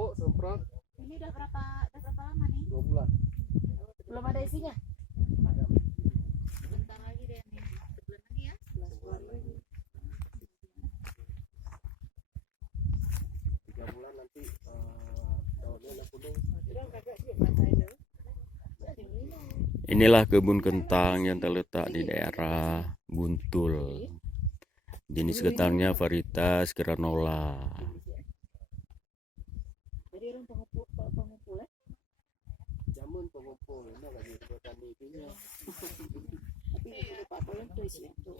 pupuk semprot. Ini udah berapa lama nih? 2 bulan. Belum ada isinya? Ada. Bentar lagi deh nih. Sebulan lagi ya? 11 bulan lagi. 3 bulan nanti daunnya udah kuning. Inilah kebun kentang yang terletak di daerah Buntul. Jenis kentangnya varietas granola. Jadi orang pengumpul ya? Jamun pengumpul, ini lagi petani punya. Tapi lupa tolong tuh sih untuk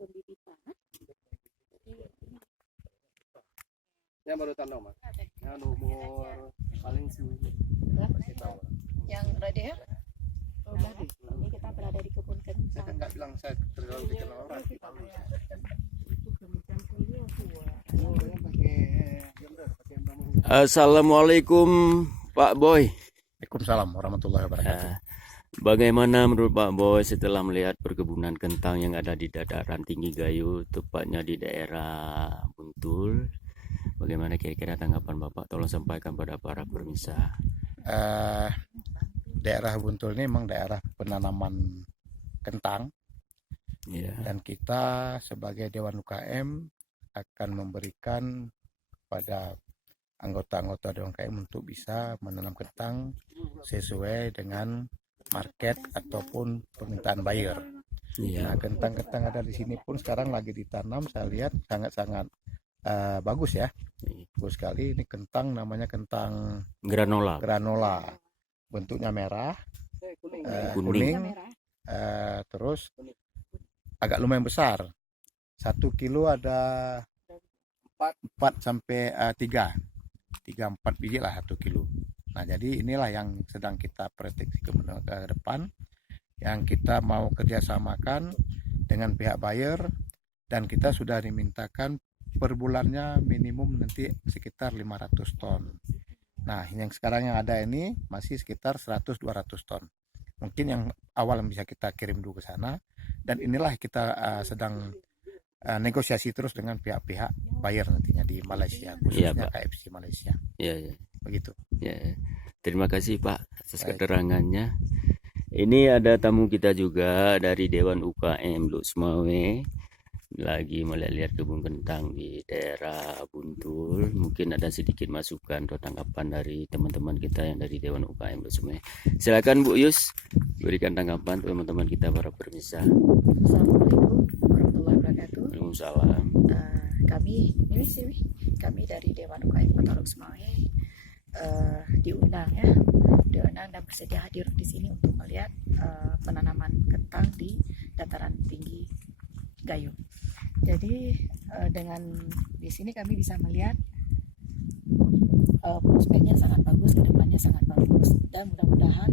pembibitan. Yang baru tanam, Mas. Yang umur paling seminggu. Yang ready ya? Oh, ready. Ini kita berada di kebun Saya kentang. kan nggak bilang saya terlalu dikenal orang. Assalamualaikum Pak Boy. Waalaikumsalam warahmatullahi wabarakatuh. Bagaimana menurut Pak Boy setelah melihat perkebunan kentang yang ada di dataran tinggi Gayo, tepatnya di daerah Buntul? Bagaimana kira-kira tanggapan Bapak? Tolong sampaikan pada para pemirsa. Daerah Buntul ini memang daerah penanaman kentang, Ya. dan kita sebagai Dewan UKM akan memberikan kepada anggota-anggota Dewan UKM untuk bisa menanam kentang sesuai dengan market ataupun permintaan buyer. Iya. Nah, kentang-kentang ada di sini pun sekarang lagi ditanam, saya lihat sangat-sangat bagus ya, bagus sekali. Ini kentang namanya kentang Granola. bentuknya merah, Kuning. kuning, terus agak lumayan besar. 1 kilo ada 4 sampai 3 4 biji lah 1 kilo. Nah, jadi inilah yang sedang kita prediksi ke depan, yang kita mau kerjasamakan dengan pihak buyer, dan kita sudah dimintakan per bulannya minimum nanti sekitar 500 ton. Nah, yang sekarang yang ada ini masih sekitar 100-200 ton. Mungkin yang awal bisa kita kirim dulu ke sana, dan inilah kita sedang negosiasi terus dengan pihak-pihak buyer nantinya di Malaysia, khususnya Pak. KFC Malaysia. Ya. Begitu. Ya. Terima kasih Pak atas Baik. keterangannya. Ini ada tamu kita juga dari Dewan UKM Luxmawe, lagi melihat kebun kentang di daerah Buntul. Mungkin ada sedikit masukan atau tanggapan dari teman-teman kita yang dari Dewan UKM Luxmawe. Silakan Bu Yus, berikan tanggapan teman-teman kita para pemirsa. Assalamualaikum warahmatullahi wabarakatuh. Waalaikumsalam. Kami dari Dewan UKM Kota Luxmawe diundang dan bersedia hadir di sini untuk melihat penanaman kentang di dataran tinggi Gayo. Jadi dengan di sini kami bisa melihat prospeknya sangat bagus, kedepannya sangat bagus, dan mudah-mudahan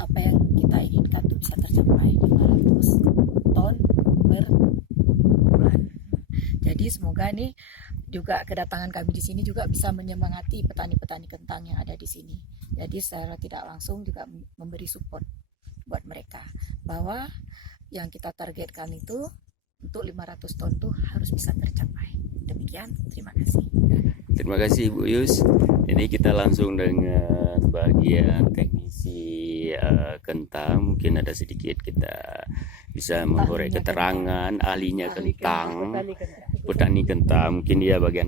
apa yang kita inginkan itu bisa tercapai 500 ton per bulan. Jadi semoga nih juga kedatangan kami di sini juga bisa menyemangati petani-petani kentang yang ada di sini. Jadi secara tidak langsung juga memberi support buat mereka bahwa yang kita targetkan itu untuk 500 ton tuh harus bisa tercapai. Demikian, terima kasih. Terima kasih Bu Yus. Ini kita langsung dengan bagian teknisi kentang. Mungkin ada sedikit kita bisa memberi keterangan ahlinya kentang, petani kentang. Mungkin dia bagian